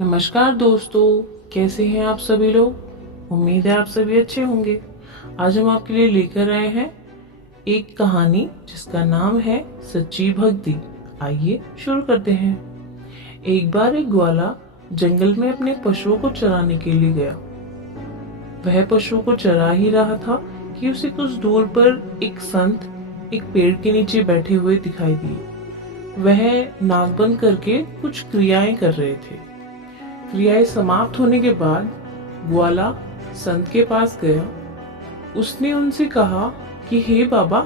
नमस्कार दोस्तों, कैसे हैं आप सभी लोग। उम्मीद है आप सभी अच्छे होंगे। आज हम आपके लिए लेकर आए हैं एक कहानी जिसका नाम है सच्ची भक्ति। आइए शुरू करते हैं। एक बार एक ग्वाला जंगल में अपने पशुओं को चराने के लिए गया। वह पशुओं को चरा ही रहा था कि उसे कुछ दूर पर एक संत एक पेड़ के नीचे बैठे हुए दिखाई दिए। वह नाक बंद करके कुछ क्रियाएं कर रहे थे। क्रियाएं समाप्त होने के बाद ग्वाला संत के पास गया। उसने उनसे कहा कि हे बाबा,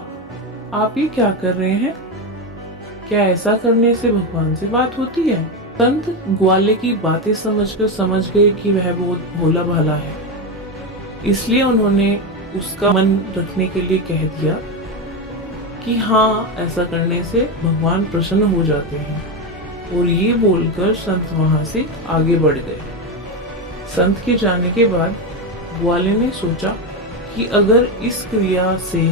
आप ये क्या कर रहे हैं? क्या ऐसा करने से भगवान से बात होती है? संत ग्वाले की बातें समझकर समझ गए कि वह बहुत भोला भाला है। इसलिए उन्होंने उसका मन रखने के लिए कह दिया कि हाँ, ऐसा करने से भगवान प्रसन्न हो जाते हैं। और ये बोलकर संत वहां से आगे बढ़ गए। संत के जाने के बाद ग्वाले ने सोचा कि अगर इस क्रिया से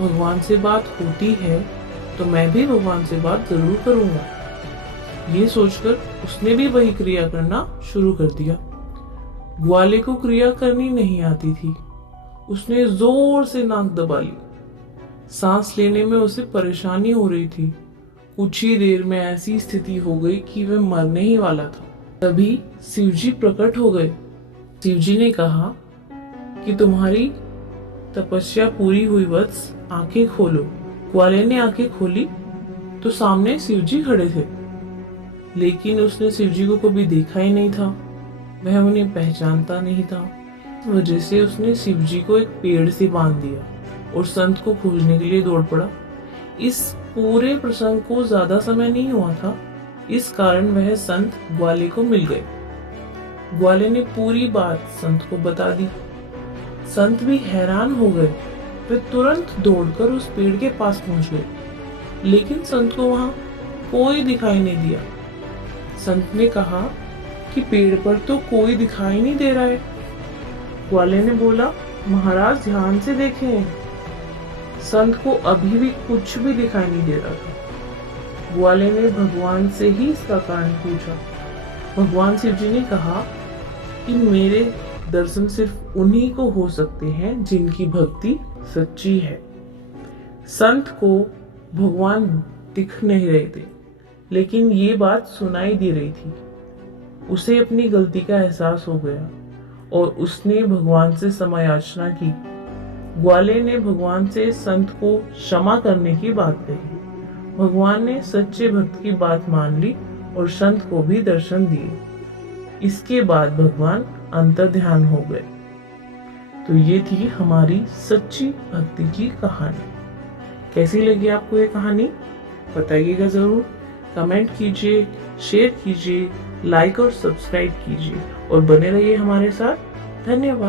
भगवान से बात होती है तो मैं भी भगवान से बात जरूर करूंगा। ये सोचकर उसने भी वही क्रिया करना शुरू कर दिया। ग्वाले को क्रिया करनी नहीं आती थी। उसने जोर से नाक दबा ली। सांस लेने में उसे परेशानी हो रही थी। कुछ ही देर में ऐसी स्थिति हो गई कि वह मरने ही वाला था। तभी शिवजी प्रकट हो गए। शिवजी ने कहा कि तुम्हारी तपस्या पूरी हुई वत्स, आंखें खोलो। ग्वाले ने आंखें खोली तो सामने शिवजी खड़े थे, लेकिन उसने शिवजी को कभी देखा ही नहीं था। वह उन्हें पहचानता नहीं था। इस वजह से उसने शिवजी को एक पेड़ से बांध दिया और संत को खोजने के लिए दौड़ पड़ा। इस पूरे प्रसंग को ज्यादा समय नहीं हुआ था, इस कारण वह संत ग्वाले को मिल गए। ग्वाले ने पूरी बात संत को बता दी। संत भी हैरान हो गए। वे तुरंत दौड़कर उस पेड़ के पास पहुंच गए, लेकिन संत को वहां कोई दिखाई नहीं दिया। संत ने कहा कि पेड़ पर तो कोई दिखाई नहीं दे रहा है। ग्वाले ने बोला, महाराज ध्यान से देखें। संत को अभी भी कुछ भी दिखाई नहीं दे रहा था। ग्वाले ने भगवान से ही इसका कारण पूछा। भगवान शिवजी ने कहा कि मेरे दर्शन सिर्फ उन्हीं को हो सकते हैं जिनकी भक्ति सच्ची है। संत को भगवान दिख नहीं रहे थे, लेकिन ये बात सुनाई दे रही थी। उसे अपनी गलती का एहसास हो गया और उसने भगवान से क्षमा याचना की। ग्वाले ने भगवान से संत को क्षमा करने की बात कही। भगवान ने सच्चे भक्त की बात मान ली और संत को भी दर्शन दिए। इसके बाद भगवान अंतर्ध्यान हो गए। तो ये थी हमारी सच्ची भक्ति की कहानी। कैसी लगी आपको ये कहानी? बताइएगा जरूर। कमेंट कीजिए, शेयर कीजिए, लाइक और सब्सक्राइब कीजिए और बने रहिए हमारे साथ। धन्यवाद।